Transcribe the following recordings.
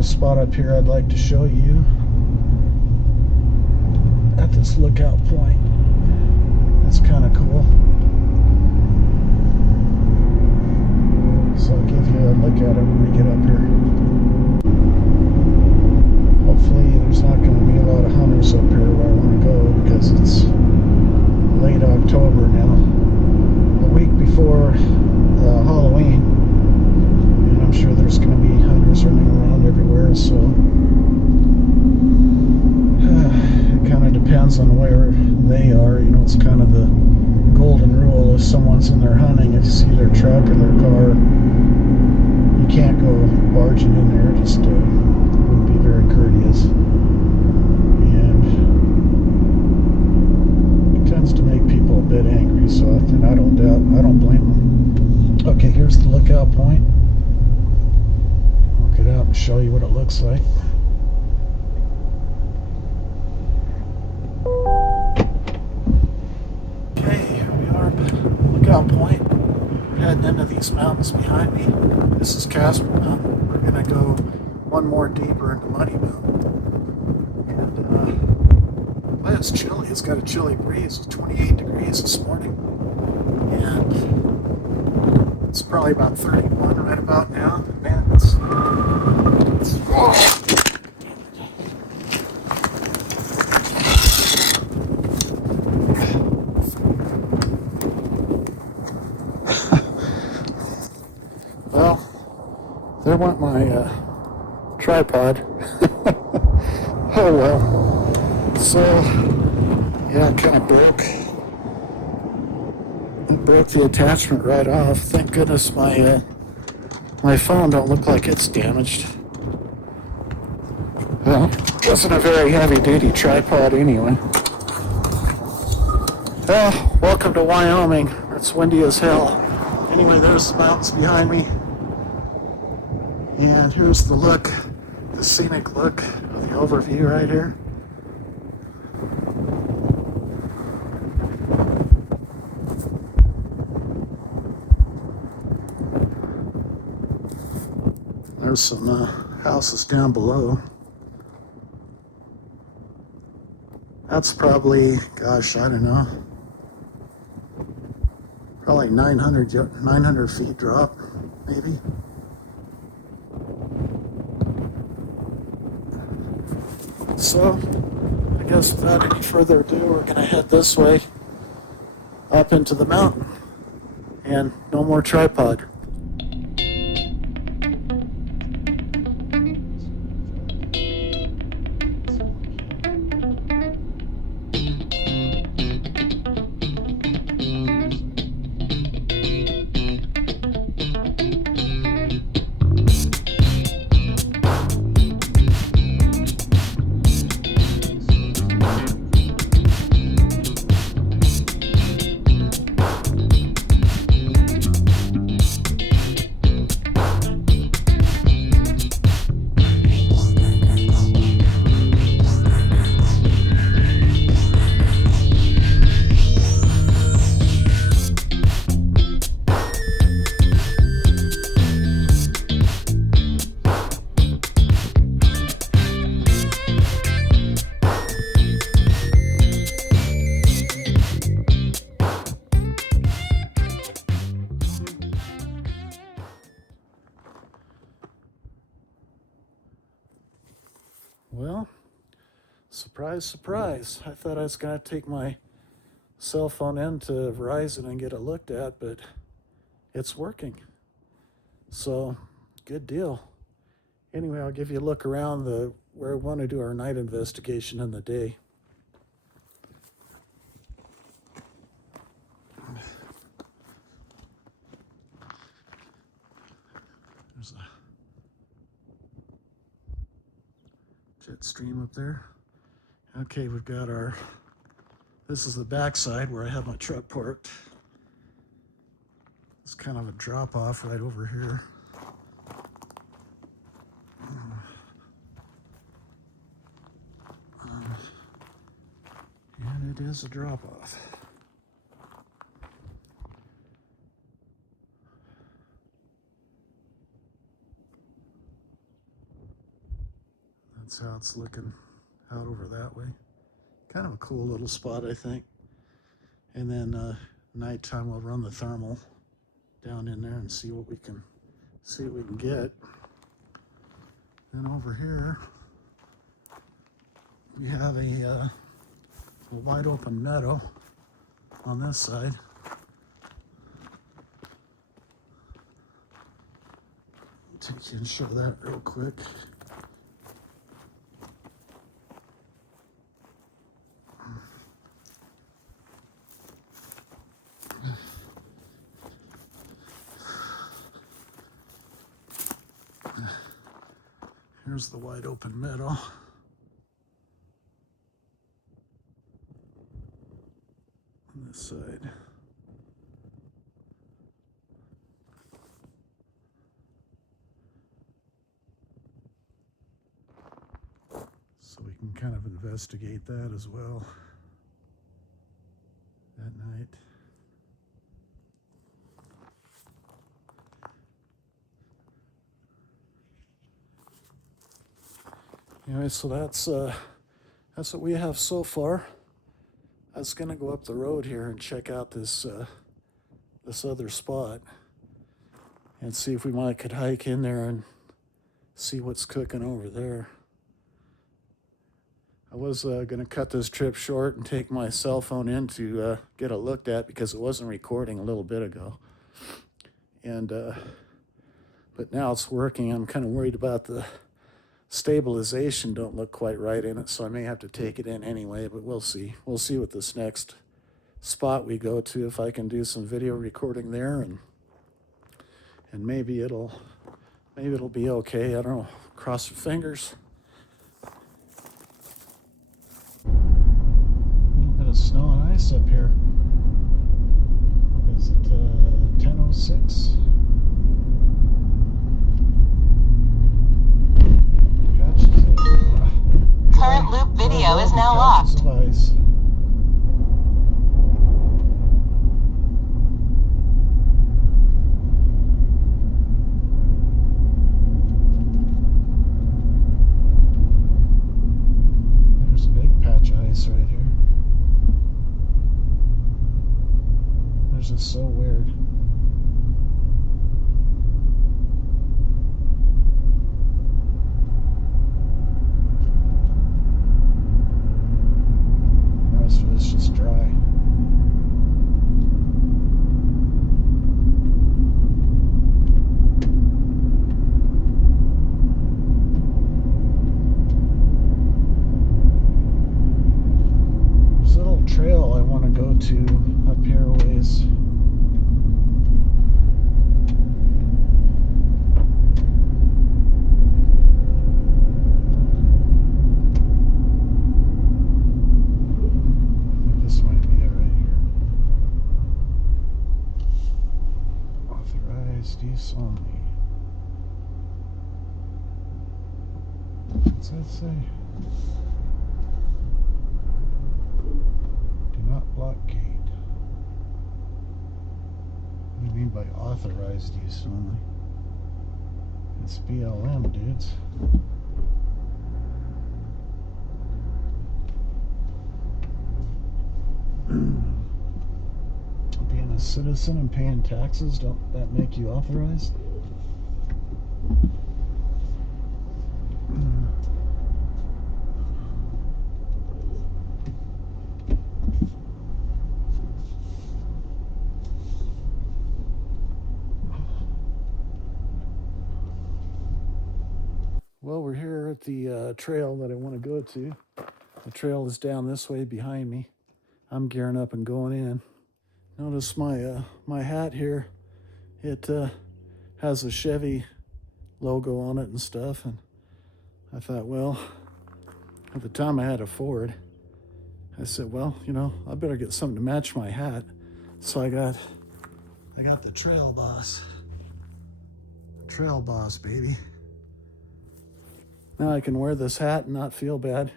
a spot up here I'd like to show you at this lookout point. It's kind of cool. So I'll give you a look at it when we get up here. Hopefully there's not going to be a lot of hunters up here where I want to go, because it's late October now, a week before Halloween, and I'm sure there's going to be hunters running around everywhere, so it kind of depends on where they are. You know, it's kind of the golden rule: if someone's in there hunting, if you see their truck or their car, you can't go barging in there. Just wouldn't be very courteous, and it tends to make people a bit angry, so I don't blame them. Okay, here's the lookout point. I'll get out and show you what it looks like. Okay, here we are, lookout point. We're heading into these mountains behind me. This is Casper Mountain. We're gonna go one more deeper into Muddy Mountain. And well, it's chilly. It's got a chilly breeze. It's 28 degrees this morning, and it's probably about 31 right about now. Man, it's oh. Well, there went my tripod. Oh well. So yeah, it kind of broke. It broke the attachment right off. Thank goodness my phone don't look like it's damaged. Well, it wasn't a very heavy-duty tripod anyway. Well, welcome to Wyoming. It's windy as hell. Anyway, there's the mountains behind me. And here's the look, the scenic look of the overview right here. There's some houses down below. That's probably, gosh, I don't know, probably 900 feet drop, maybe. So, I guess without any further ado, we're going to head this way up into the mountain. And no more tripod. Well, surprise, surprise. I thought I was going to take my cell phone into Verizon and get it looked at, but it's working. So, good deal. Anyway, I'll give you a look around where we want to do our night investigation in the day. There's a jet stream up there. Okay, we've got this is the backside where I have my truck parked. It's kind of a drop off right over here. And it is a drop off. That's how it's looking out over that way. Kind of a cool little spot, I think. And then nighttime we'll run the thermal down in there and see what we can get. And over here we have a wide open meadow on this side. Take you and show that real quick. Here's the wide open meadow. On this side. So we can kind of investigate that as well at night. Anyway, so that's what we have so far. I was gonna go up the road here and check out this other spot and see if we could hike in there and see what's cooking over there. I was gonna cut this trip short and take my cell phone in to get it looked at because it wasn't recording a little bit ago, and but now it's working. I'm kind of worried about the stabilization don't look quite right in it, so I may have to take it in anyway, but we'll see. We'll see what this next spot we go to, if I can do some video recording there, and maybe it'll be okay. I don't know. Cross your fingers. A little bit of snow and ice up here. What is it? 10:06. Current loop video is now locked. There's a big patch of ice right here. This is so weird. It's just dry. There's a little trail I want to go to up here a ways. Use only. What's that say? Do not block gate. What do you mean by authorized use only? It's BLM, dudes. Being a citizen and paying taxes, don't that make you authorized? Well, we're here at the trail that I want to go to. The trail is down this way behind me. I'm gearing up and going in. Notice my hat here. It has a Chevy logo on it and stuff, and I thought, well, at the time I had a Ford. I said, well, you know, I better get something to match my hat. So I got the Trail Boss. Trail Boss, baby. Now I can wear this hat and not feel bad.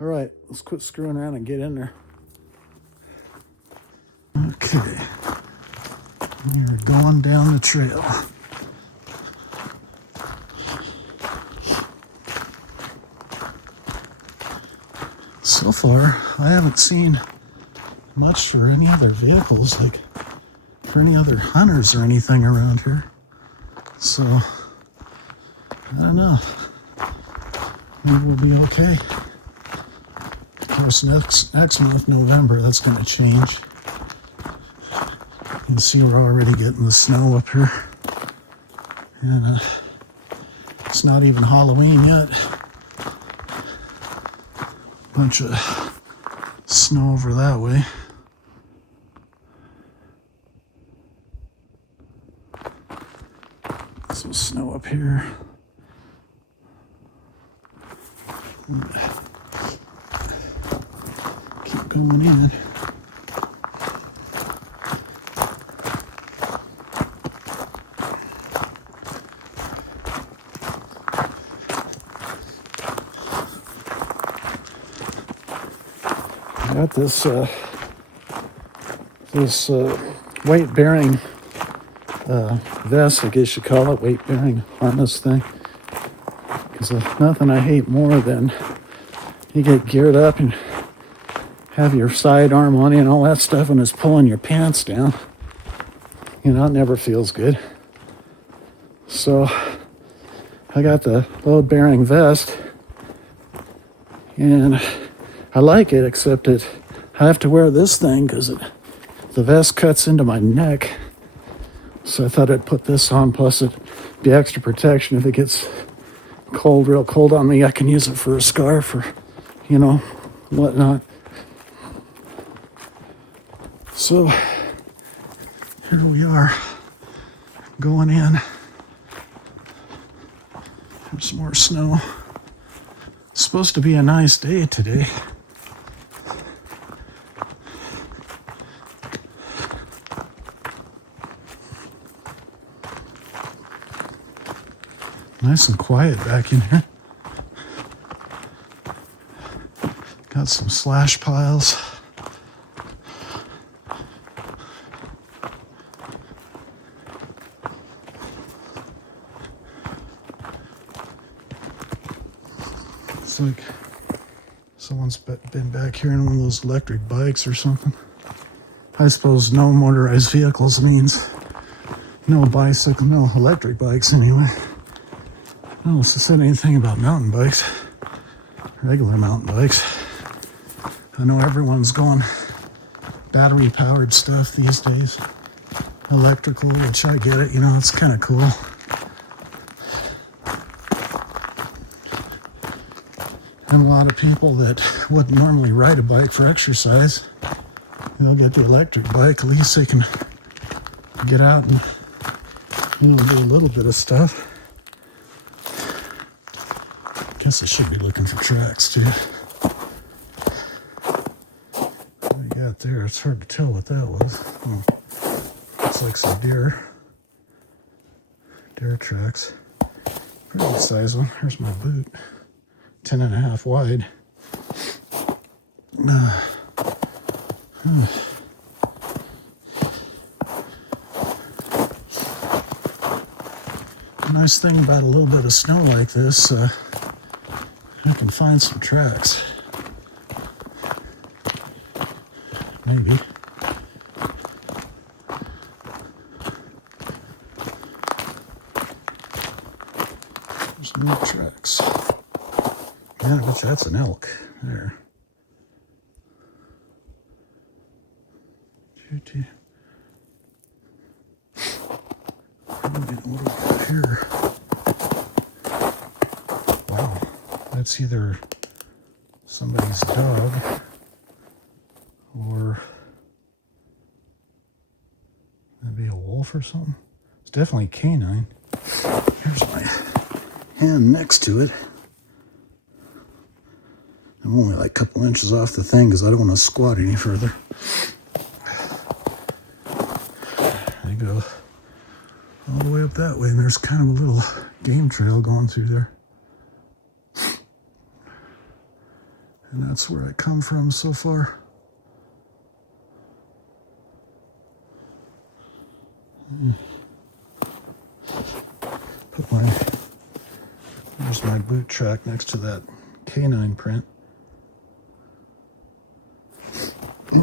All right, let's quit screwing around and get in there. Okay, we're going down the trail. So far, I haven't seen much for any other vehicles, like for any other hunters or anything around here. So, I don't know. Maybe we'll be okay. Of course, next month, November, that's going to change. You can see we're already getting the snow up here. And it's not even Halloween yet. Bunch of snow over that way. Some snow up here. Keep going in. I got this weight-bearing vest, I guess you call it, weight-bearing harness thing. Because there's nothing I hate more than you get geared up and have your sidearm on you and all that stuff, and it's pulling your pants down. You know, it never feels good. So I got the load-bearing vest, and I like it, except I have to wear this thing because the vest cuts into my neck. So I thought I'd put this on, plus it'd be extra protection if it gets cold, real cold on me. I can use it for a scarf or, you know, whatnot. So here we are, going in. There's some more snow. It's supposed to be a nice day today. Nice and quiet back in here. Got some slash piles. It's like someone's been back here in one of those electric bikes or something. I suppose no motorized vehicles means no bicycle, no electric bikes anyway. I don't know if it said anything about mountain bikes, regular mountain bikes. I know everyone's going battery powered stuff these days, electrical, which I get it, you know, it's kind of cool. And a lot of people that wouldn't normally ride a bike for exercise, they'll get the electric bike, at least they can get out and, you know, do a little bit of stuff. Guess I should be looking for tracks too. What do you got there? It's hard to tell what that was. Oh, looks like some deer tracks. Pretty good size one. Here's my boot. 10.5 wide. The nice thing about a little bit of snow like this, I can find some tracks. Maybe. There's no tracks. Yeah, I bet that's an elk there. What do we got here? Wow, that's either somebody's dog or maybe a wolf or something. It's definitely canine. Here's my hand next to it. I'm only like a couple inches off the thing because I don't want to squat any further. There you go. All the way up that way, and there's kind of a little game trail going through there. And that's where I come from so far. There's my boot track next to that canine print. I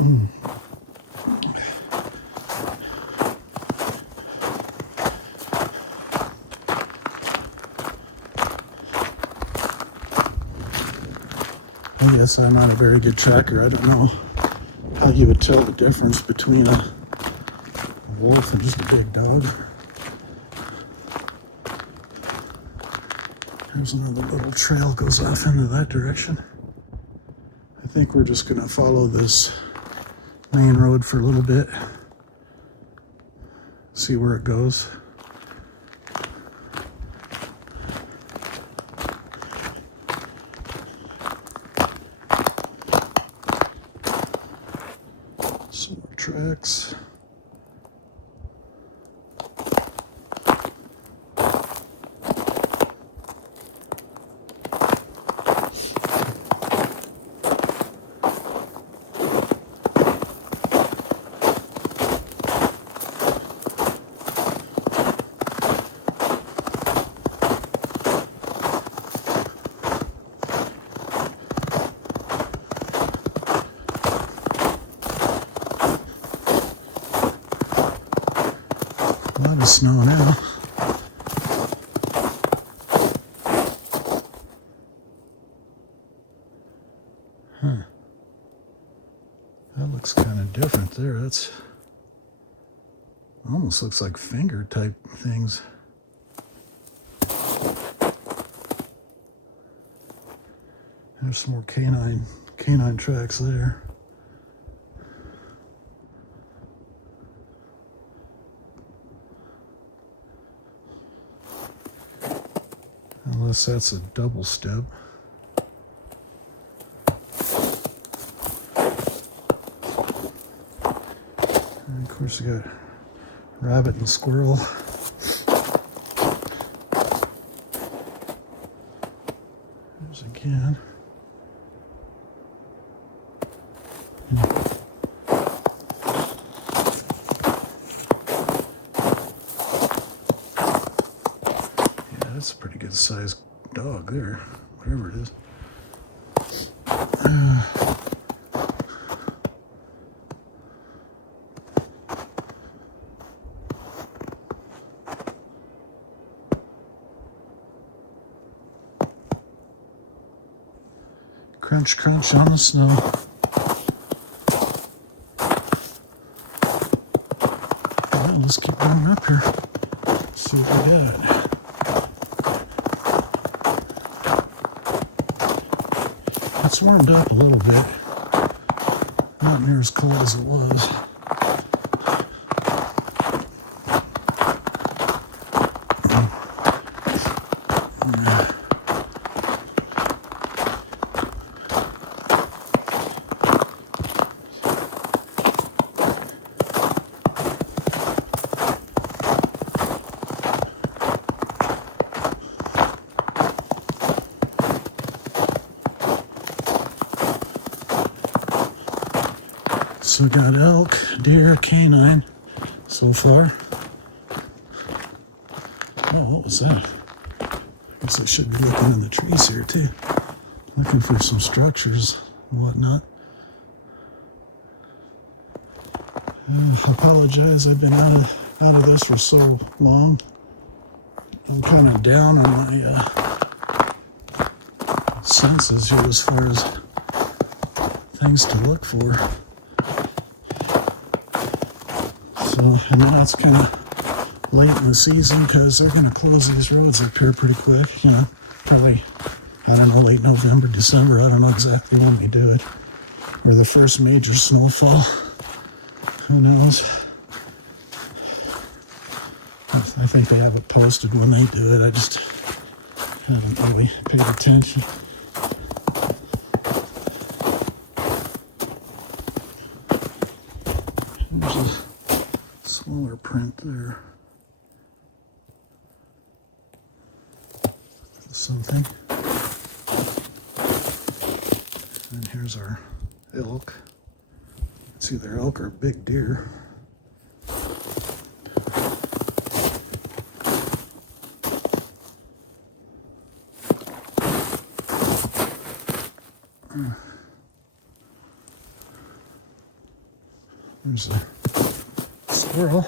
guess I'm not a very good tracker. I don't know how you would tell the difference between a wolf and just a big dog. There's another little trail goes off into that direction. I think we're just gonna follow this main road for a little bit, see where it goes. Some more tracks. A lot of snow now. Huh. That looks kind of different there. That's almost looks like finger type things. There's some more canine tracks there. Unless that's a double step. And of course, you got rabbit and squirrel. There's again. Yeah, that's a pretty good sized dog there, whatever it is. Crunch, crunch on the snow. Well, let's keep going up here. See what we got. It's warmed up a little bit. Not near as cold as it was. So we got elk, deer, canine so far. Oh, what was that? I guess I should be looking in the trees here too. Looking for some structures and whatnot. I apologize, I've been out of this for so long. I'm kind of down on my senses here as far as things to look for. So, and now it's kind of late in the season because they're going to close these roads up here pretty quick. You know, probably, I don't know, late November, December. I don't know exactly when they do it. Or the first major snowfall. Who knows? I think they have it posted when they do it. I just haven't really paid attention. There's a smaller print there. Something. And here's our elk. It's either elk or big deer. There's a squirrel.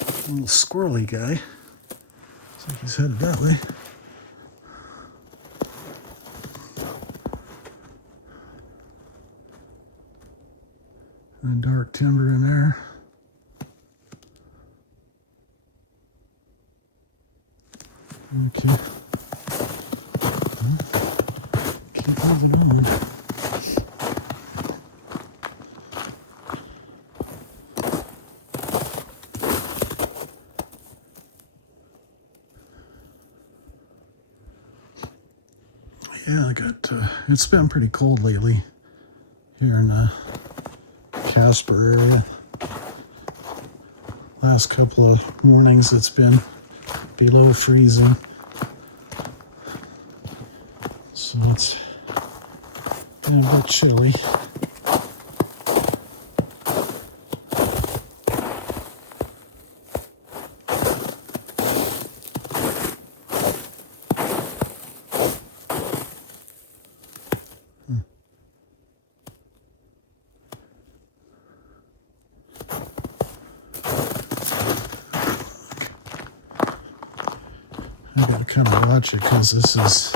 A little squirrely guy. Looks like he's headed that way. And dark timber in there. Okay. Keep moving on. Yeah, I got, it's been pretty cold lately here in the Casper area. Last couple of mornings it's been below freezing. So it's been a bit chilly. I gotta kind of watch it because this is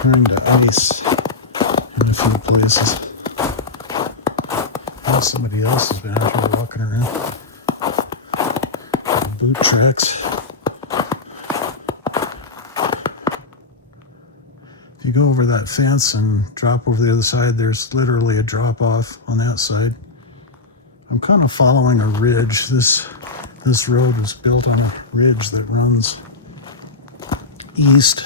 turned to ice in a few places. And somebody else has been out here walking around. Boot tracks. If you go over that fence and drop over the other side, there's literally a drop off on that side. I'm kind of following a ridge. This road was built on a ridge that runs east.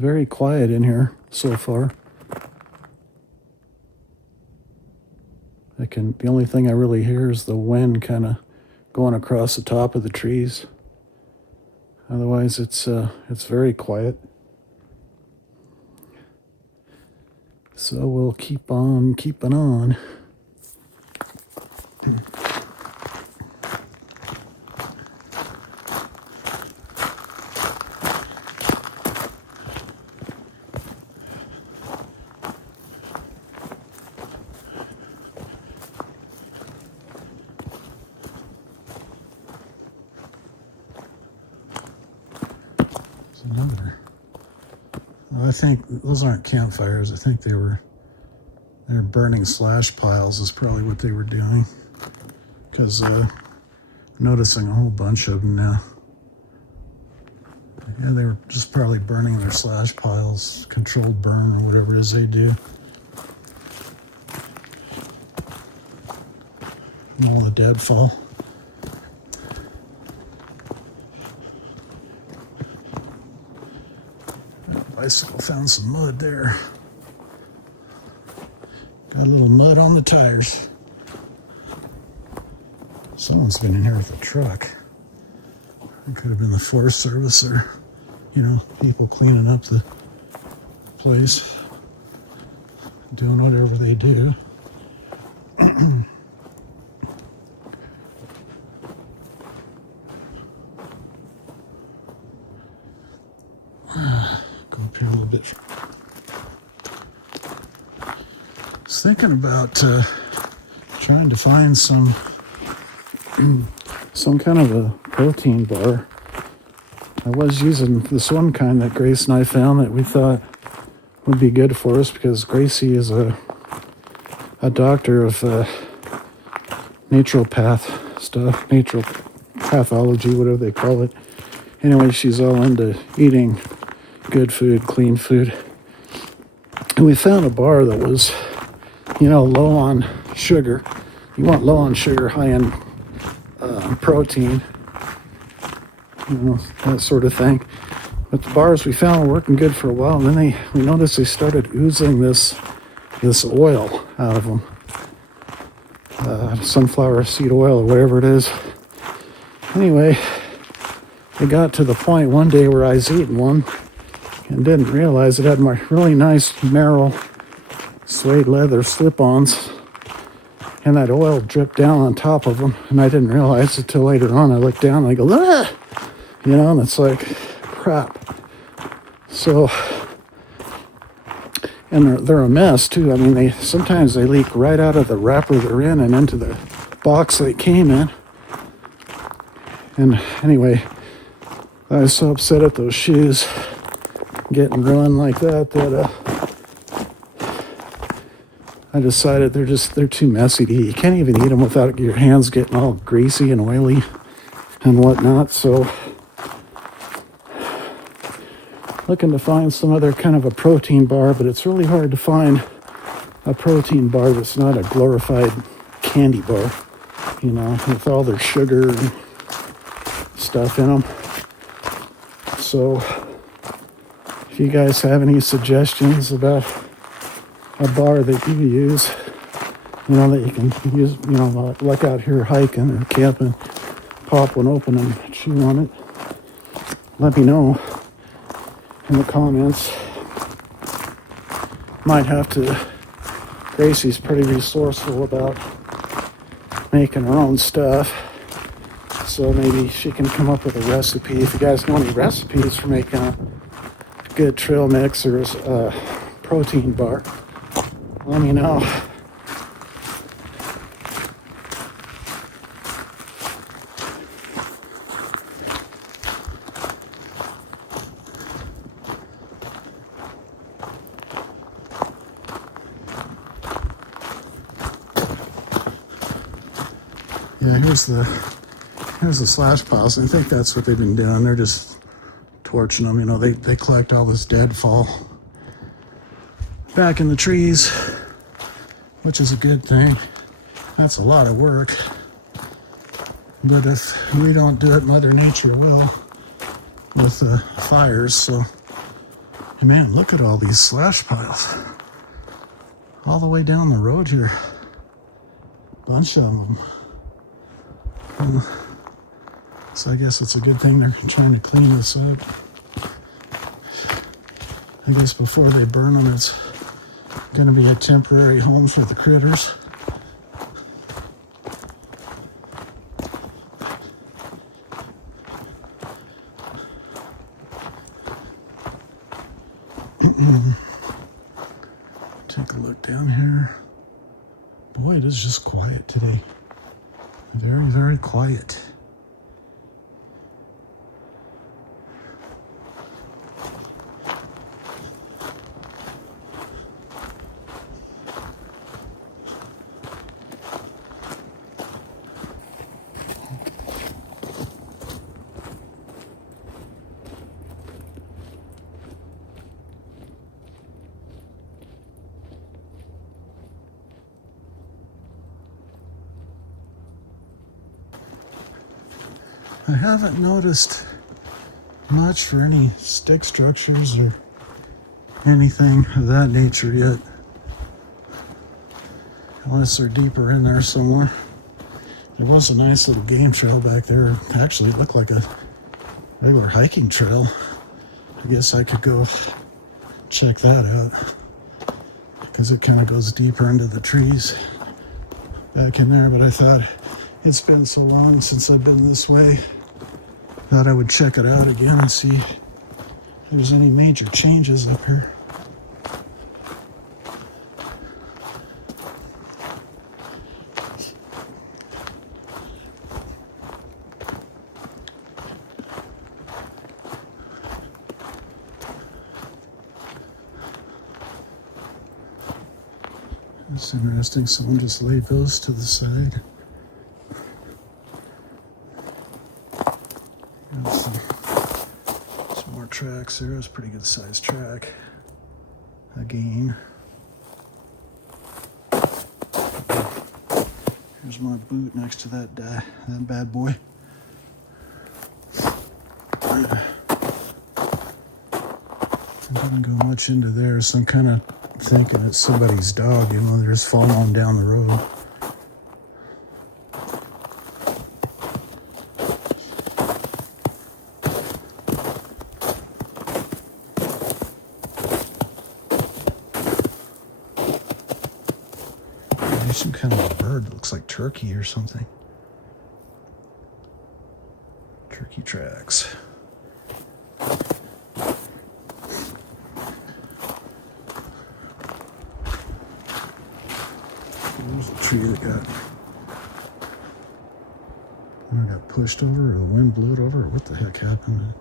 Very quiet in here so far. The only thing I really hear is the wind kind of going across the top of the trees. Otherwise, it's very quiet. So we'll keep on keeping on. Another. Well, I think those aren't campfires. I think they're burning slash piles is probably what they were doing. Because noticing a whole bunch of them now. Yeah, they were just probably burning their slash piles, controlled burn or whatever it is they do. All the deadfall. Bicycle found some mud there. Got a little mud on the tires. Someone's been in here with a truck. It could have been the Forest Service or, people cleaning up the place, doing whatever they do. Go up here a little bit. I was thinking about trying to find some kind of a protein bar. I was using this one kind that Grace and I found that we thought would be good for us because Gracie is a doctor of naturopath stuff, natural pathology, whatever they call it. Anyway, she's all into eating good food, clean food. And we found a bar that was, low on sugar. You want low on sugar, high in protein, that sort of thing. But the bars we found were working good for a while, and then we noticed they started oozing this oil out of them. sunflower seed oil or whatever it is. Anyway, it got to the point one day where I was eating one and didn't realize it had my really nice Merrell suede leather slip-ons, and that oil dripped down on top of them, and I didn't realize it till later on. I looked down and I go, ah! You know, and it's like, crap. So, and they're a mess too. I mean, sometimes they leak right out of the wrapper they're in and into the box they came in. And anyway, I was so upset at those shoes getting ruined like that I decided they're too messy to eat. You can't even eat them without your hands getting all greasy and oily and whatnot. So looking to find some other kind of a protein bar, but it's really hard to find a protein bar that's not a glorified candy bar, you know, with all their sugar and stuff in them. So if you guys have any suggestions about a bar that you use, you know, that you can use, you know, like out here hiking or camping, pop one open and chew on it, let me know in the comments. Might have to, Gracie's pretty resourceful about making her own stuff, so maybe she can come up with a recipe. If you guys know any recipes for making a good trail mix or a protein bar, let me know. Yeah, here's the slash piles. I think that's what they've been doing. They're just torching them. You know, they collect all this deadfall back in the trees, which is a good thing. That's a lot of work. But if we don't do it, Mother Nature will with fires. So, man, look at all these slash piles. All the way down the road here. Bunch of them. So I guess it's a good thing they're trying to clean this up. I guess before they burn them, it's going to be a temporary home for the critters. Take a look down here. Boy, it is just quiet today. Very, very quiet. I haven't noticed much for any stick structures or anything of that nature yet. Unless they're deeper in there somewhere. There was a nice little game trail back there. Actually, it looked like a regular hiking trail. I guess I could go check that out, because it kind of goes deeper into the trees back in there. But I thought it's been so long since I've been this way, thought I would check it out again and see if there's any major changes up here. That's interesting. Someone just laid those to the side. Some more tracks there. It's a pretty good sized track. Again. Here's my boot next to that bad boy. I didn't go much into there, so I'm kind of thinking it's somebody's dog, you know, they're just following down the road. some kind of a bird that looks like turkey or something. Turkey tracks. There's a tree that got pushed over, or the wind blew it over, or what the heck happened.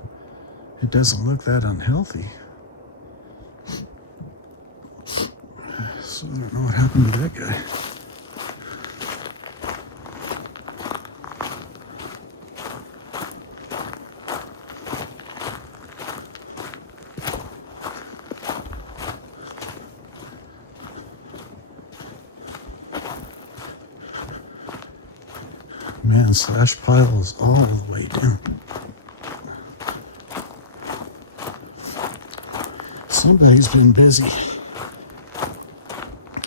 It doesn't look that unhealthy. So I don't know what happened to that guy. Man, slash pile is all the way down. Somebody's been busy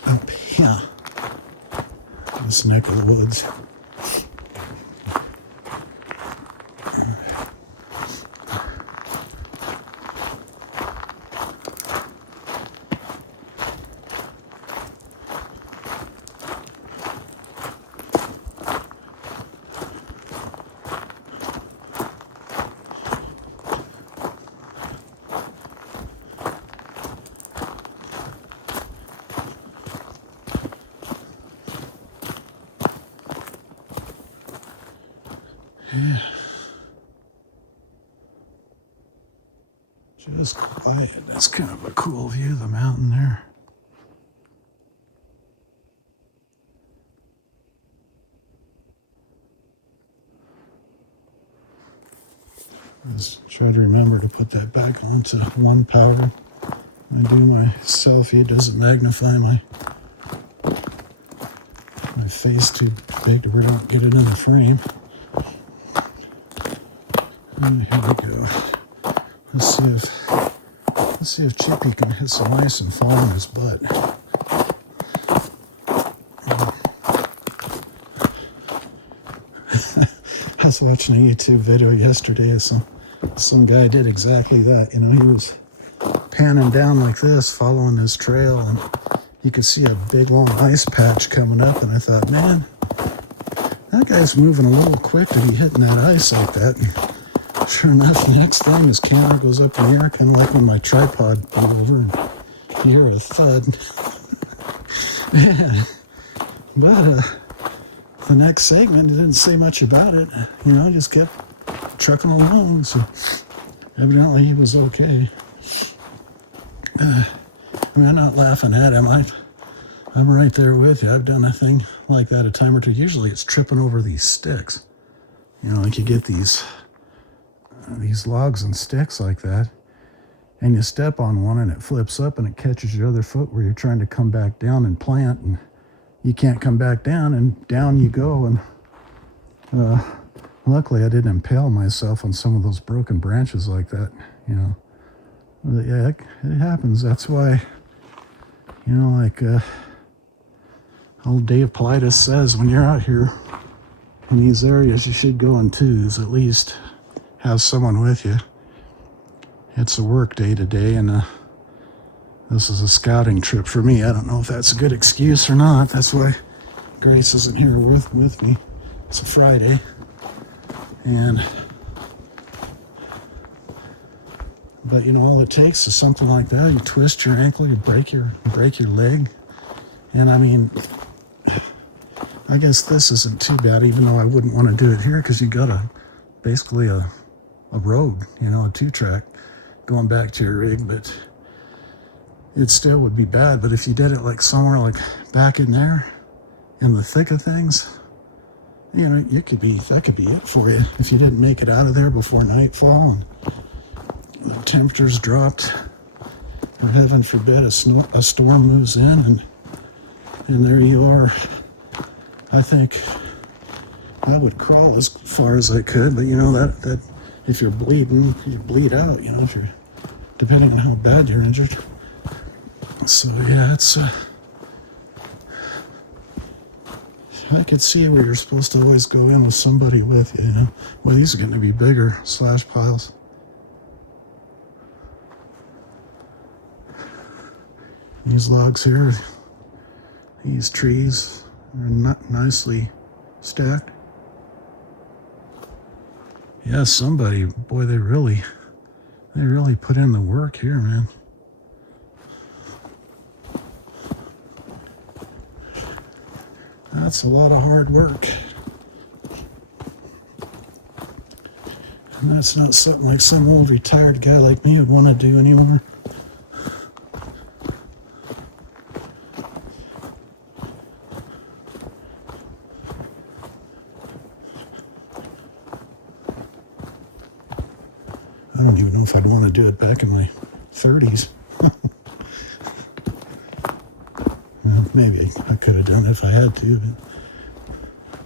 up here, this neck of the woods. Yeah. Just quiet. That's kind of a cool view of the mountain there. Just try to remember to put that back onto 1 power. When I do my selfie, it doesn't magnify my face too big to where I don't get it in the frame. And here we go. Let's see if Chippy can hit some ice and fall on his butt. I was watching a YouTube video yesterday of some guy did exactly that. You know, he was panning down like this, following his trail, and you could see a big long ice patch coming up, and I thought, man, that guy's moving a little quick to be hitting that ice like that. And sure enough, the next thing, his camera goes up in the air, kind of like when my tripod blew over, and you hear a thud. Man. But the next segment, it didn't say much about it. You know, just kept trucking along, so evidently he was okay. I mean, I'm not laughing at him. I'm right there with you. I've done a thing like that a time or two. Usually it's tripping over these sticks. You know, like you get these logs and sticks like that, and you step on one and it flips up and it catches your other foot where you're trying to come back down and plant, and you can't come back down, and down you go. And luckily I didn't impale myself on some of those broken branches like that, you know. But yeah, it happens. That's why, you know, like old Dave Politis says, when you're out here in these areas, you should go in twos, at least have someone with you. It's a work day today, and this is a scouting trip for me. I don't know if that's a good excuse or not. That's why Grace isn't here with me. It's a Friday, but you know, all it takes is something like that. You twist your ankle, you break your leg, and I mean, I guess this isn't too bad, even though I wouldn't want to do it here, because you got basically a road, you know, a 2-track going back to your rig, but it still would be bad. But if you did it like somewhere like back in there, in the thick of things, you know, that could be it for you. If you didn't make it out of there before nightfall and the temperatures dropped, or heaven forbid a storm moves in, and there you are. I think I would crawl as far as I could, but you know, that if you're bleeding, you bleed out, you know, if you're, depending on how bad you're injured. So yeah, it's I could see where you're supposed to always go in with somebody with you, you know. Well, these are going to be bigger slash piles. These logs here, these trees, They're not nicely stacked. Yeah, somebody, boy, they really put in the work here, man. That's a lot of hard work. And that's not something like some old retired guy like me would want to do anymore. I don't even know if I'd want to do it back in my 30s. Well, maybe I could have done it if I had to, but it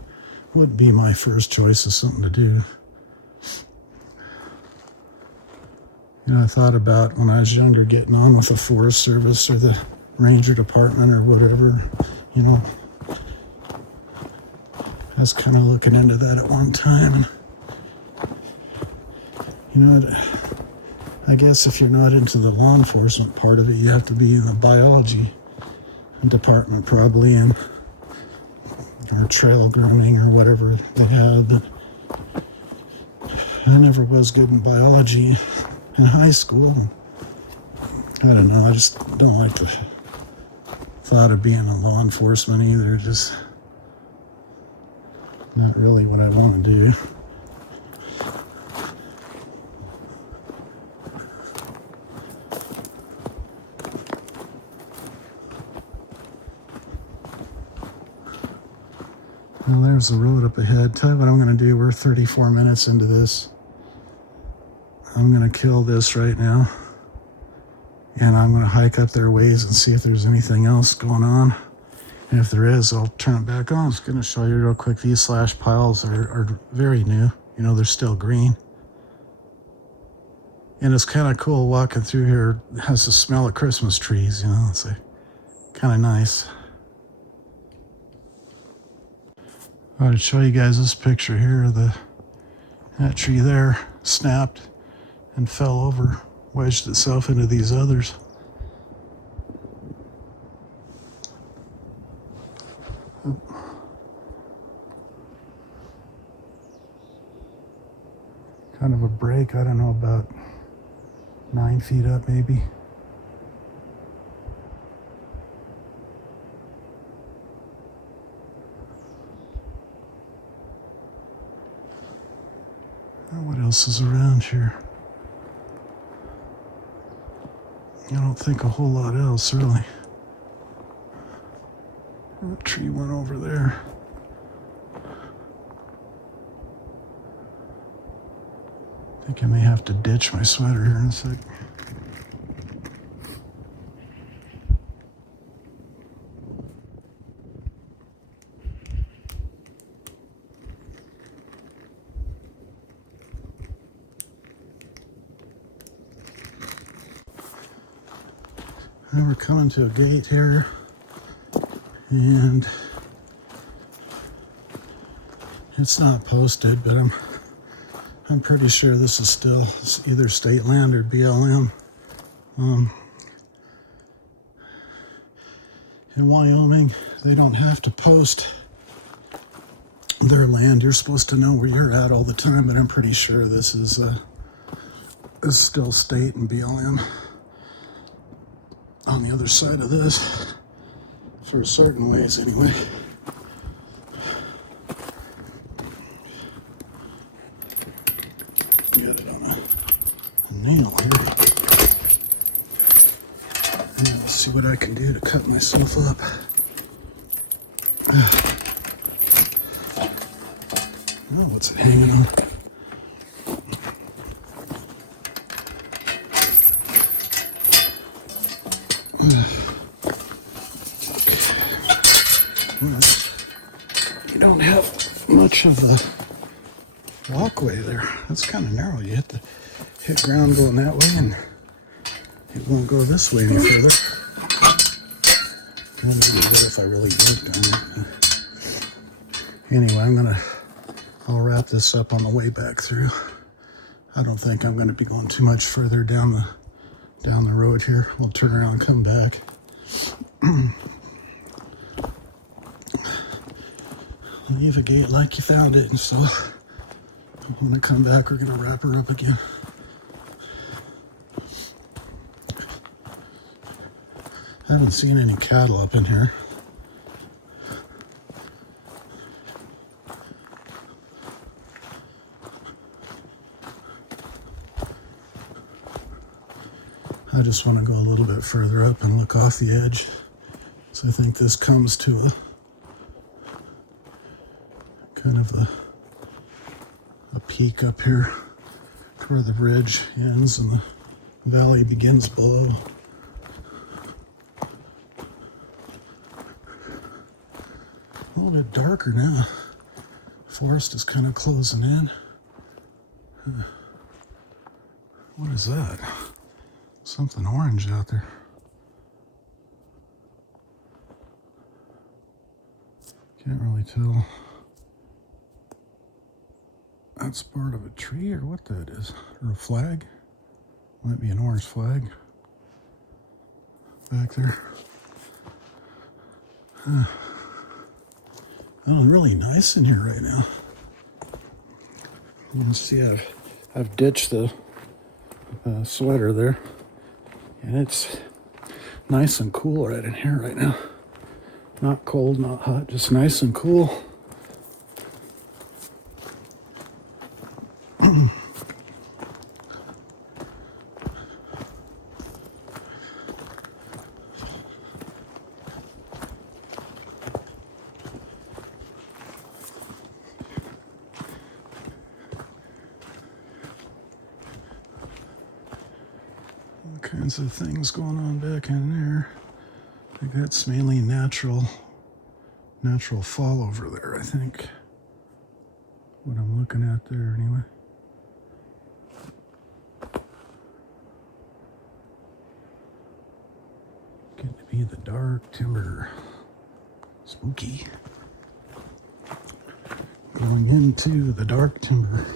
wouldn't be my first choice of something to do. You know, I thought about when I was younger getting on with the Forest Service or the Ranger Department or whatever, you know. I was kind of looking into that at one time. And, you know, I guess if you're not into the law enforcement part of it, you have to be in the biology department probably, and or trail grooming or whatever they have. But I never was good in biology in high school. I don't know, I just don't like the thought of being in law enforcement either. Just not really what I want to do. Well, there's the road up ahead. Tell you what I'm going to do. We're 34 minutes into this. I'm going to kill this right now. And I'm going to hike up their ways and see if there's anything else going on. And if there is, I'll turn it back on. I'm just going to show you real quick. These slash piles are very new. You know, they're still green. And it's kind of cool walking through here. It has the smell of Christmas trees, you know. It's like kind of nice. I would show you guys this picture here. That tree there snapped and fell over, wedged itself into these others. Kind of a break, I don't know, about 9 feet up maybe. What else is around here? I don't think a whole lot else, really. That tree went over there. I think I may have to ditch my sweater here in a sec. Now we're coming to a gate here, and it's not posted, but I'm pretty sure this is still either state land or BLM. In Wyoming, they don't have to post their land. You're supposed to know where you're at all the time, but I'm pretty sure this is still state and BLM. On the other side of this, for certain ways anyway. Get it on a nail here. And let's see what I can do to cut myself up. Oh, what's it hanging on? You don't have much of a walkway there. That's kind of narrow. You have to hit ground going that way, and it won't go this way any further. Well, maybe what if I really worked on it? Anyway, I'll wrap this up on the way back through. I don't think I'm going to be going too much further down the road here. We'll turn around and come back. leave a gate like you found it. And so when I come back, we're going to wrap her up again. I haven't seen any cattle up in here. I just want to go a little bit further up and look off the edge. So I think this comes to a kind of a peak up here to where the ridge ends and the valley begins below. A little bit darker now. Forest is kind of closing in. What is that? Something orange out there. Can't really tell. That's part of a tree or what that is. Or a flag. Might be an orange flag. Back there. Oh, really nice in here right now. You can see I've ditched the sweater there. And it's nice and cool right in here right now. Not cold, not hot, just nice and cool. All kinds of things going on back in there. I think that's mainly natural fall over there, I think. What I'm looking at there anyway. Getting to be the dark timber. Spooky. Going into the dark timber.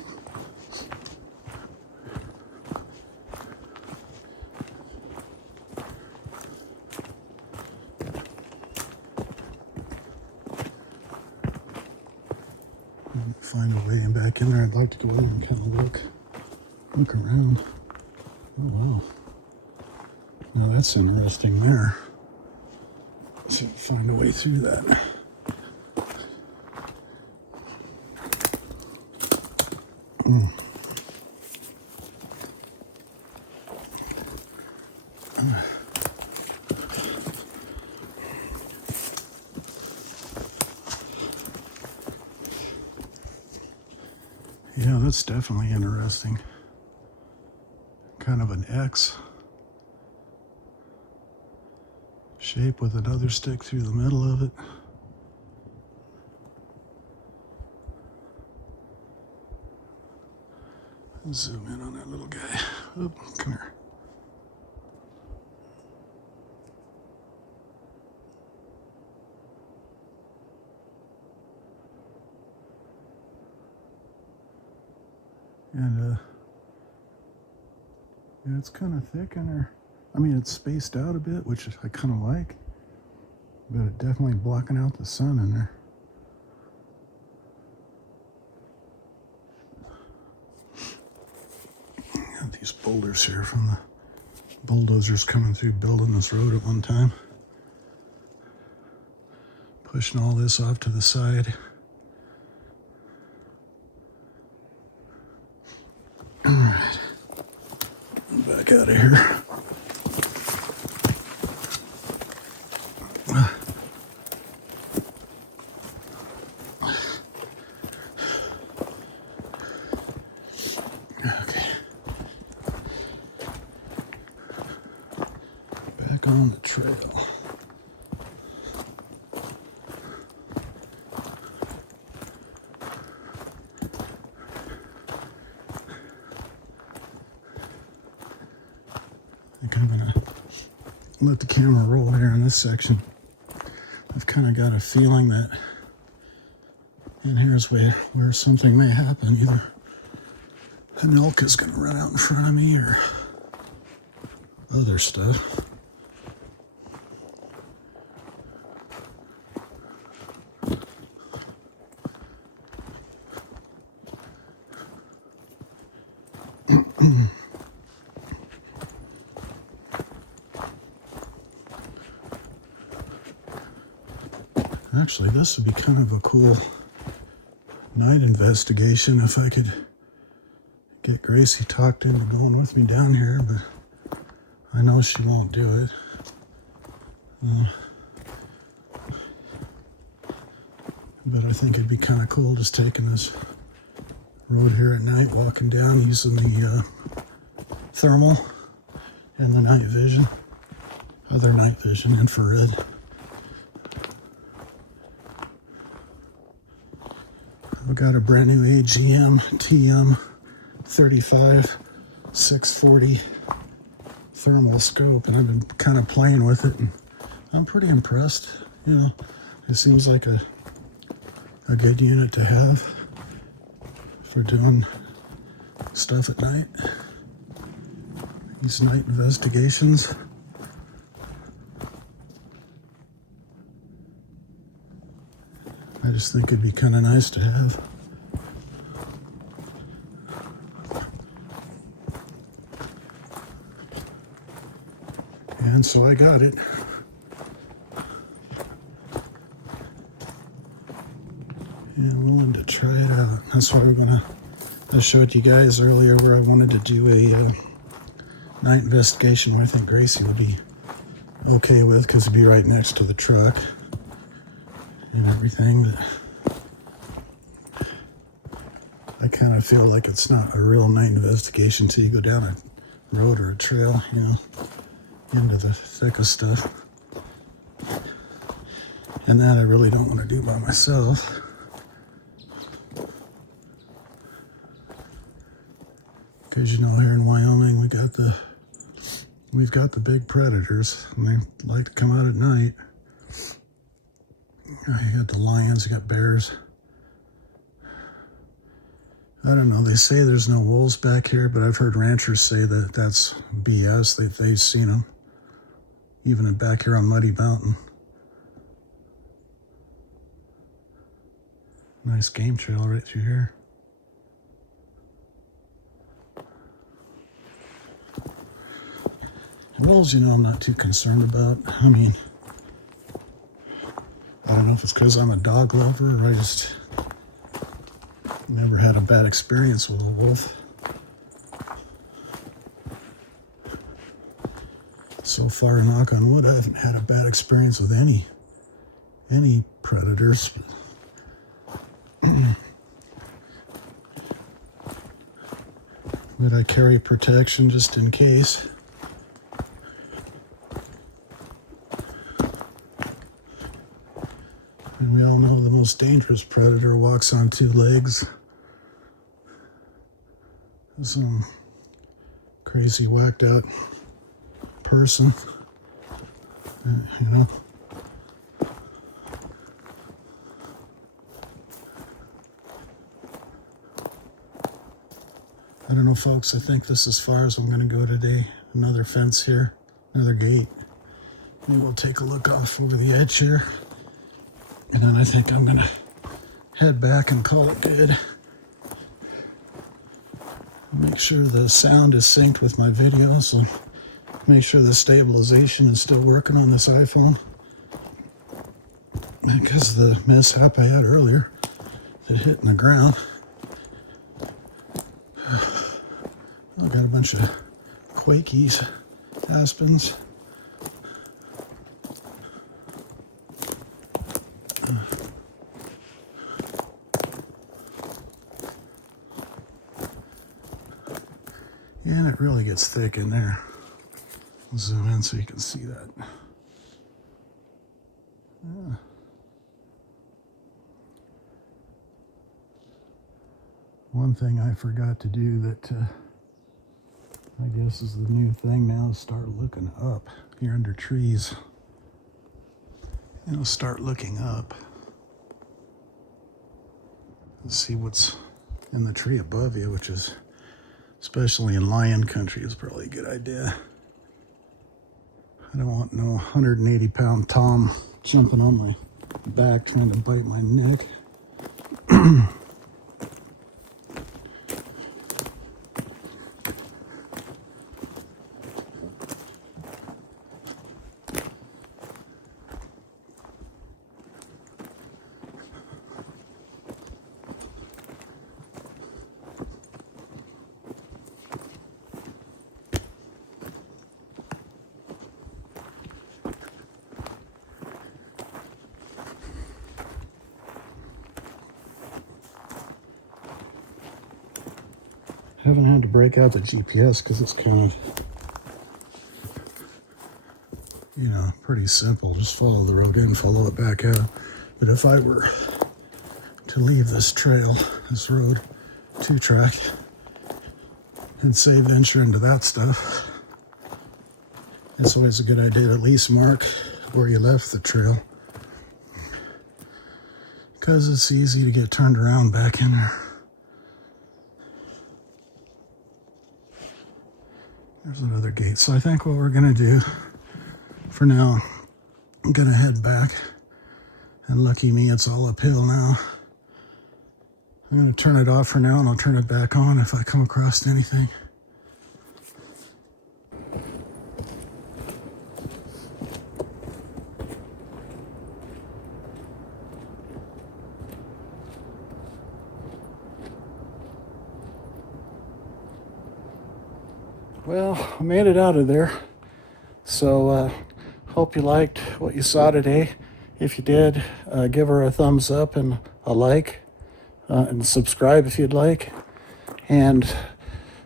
Find a way in back in there. I'd like to go in and kind of look around. Oh wow. Now that's interesting there. See if I can find a way through that. Yeah, that's definitely interesting. Kind of an X shape with another stick through the middle of it. Zoom in on that little guy. Oh, come here. And yeah, it's kind of thick in there. I mean, it's spaced out a bit, which I kind of like, but it definitely blocking out the sun in there. Got these boulders here from the bulldozers coming through building this road at one time. Pushing all this off to the side. All right, back out of here. Okay. Back on the trail. I think I'm gonna let the camera roll here in this section. I've kind of got a feeling that in here's where something may happen. Either an elk is gonna run out in front of me or other stuff. Actually, this would be kind of a cool night investigation if I could get Gracie talked into going with me down here, but I know she won't do it. But I think it'd be kind of cool just taking this road here at night, walking down, using the thermal and the night vision, other night vision, infrared. I've got a brand new AGM TM 35 640 thermal scope, and I've been kind of playing with it, and I'm pretty impressed. You know, it seems like a good unit to have for doing stuff at night. These night investigations. I just think it'd be kind of nice to have. And so I got it. Yeah, I'm willing to try it out. That's why I showed you guys earlier where I wanted to do a night investigation where I think Gracie would be okay with, because it'd be right next to the truck and everything. But I kind of feel like it's not a real night investigation until you go down a road or a trail, you know, into the thick of stuff. And that I really don't want to do by myself. Because, you know, here in Wyoming we've got the big predators, and they like to come out at night. You got the lions, you got bears. I don't know, they say there's no wolves back here, but I've heard ranchers say that that's BS. They've seen them, even back here on Muddy Mountain. Nice game trail right through here. Wolves, you know, I'm not too concerned about. I mean, I don't know if it's because I'm a dog lover or I just never had a bad experience with a wolf. So far, knock on wood, I haven't had a bad experience with any predators. But I carry protection just in case. And we all know the most dangerous predator walks on two legs. Some crazy, whacked out person, you know. I don't know, folks, I think this is as far as I'm going to go today. Another fence here, another gate. And we'll take a look off over the edge here. And then I think I'm going to head back and call it good. Make sure the sound is synced with my videos, and make sure the stabilization is still working on this iPhone. Because the mishap I had earlier, it hit in the ground. I've got a bunch of Quakies, aspens. And it really gets thick in there. I'll zoom in so you can see that. Yeah. One thing I forgot to do that I guess is the new thing now is start looking up here under trees. You know, start looking up and see what's in the tree above you, which is, especially in lion country, is probably a good idea. I don't want no 180-pound Tom jumping on my back trying to bite my neck. Haven't had to break out the GPS because it's kind of, you know, pretty simple. Just follow the road in, follow it back out. But if I were to leave this trail, this road, 2-track, and say venture into that stuff, it's always a good idea to at least mark where you left the trail, because it's easy to get turned around back in there. There's another gate. So I think what we're going to do for now, I'm going to head back. And lucky me, it's all uphill now. I'm going to turn it off for now, and I'll turn it back on if I come across anything. Well, I made it out of there. So, hope you liked what you saw today. If you did, give her a thumbs up and a like, and subscribe if you'd like. And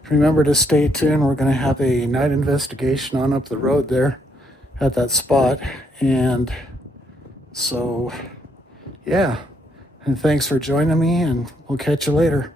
remember to stay tuned. We're going to have a night investigation on up the road there at that spot. And so, yeah. And thanks for joining me, and we'll catch you later.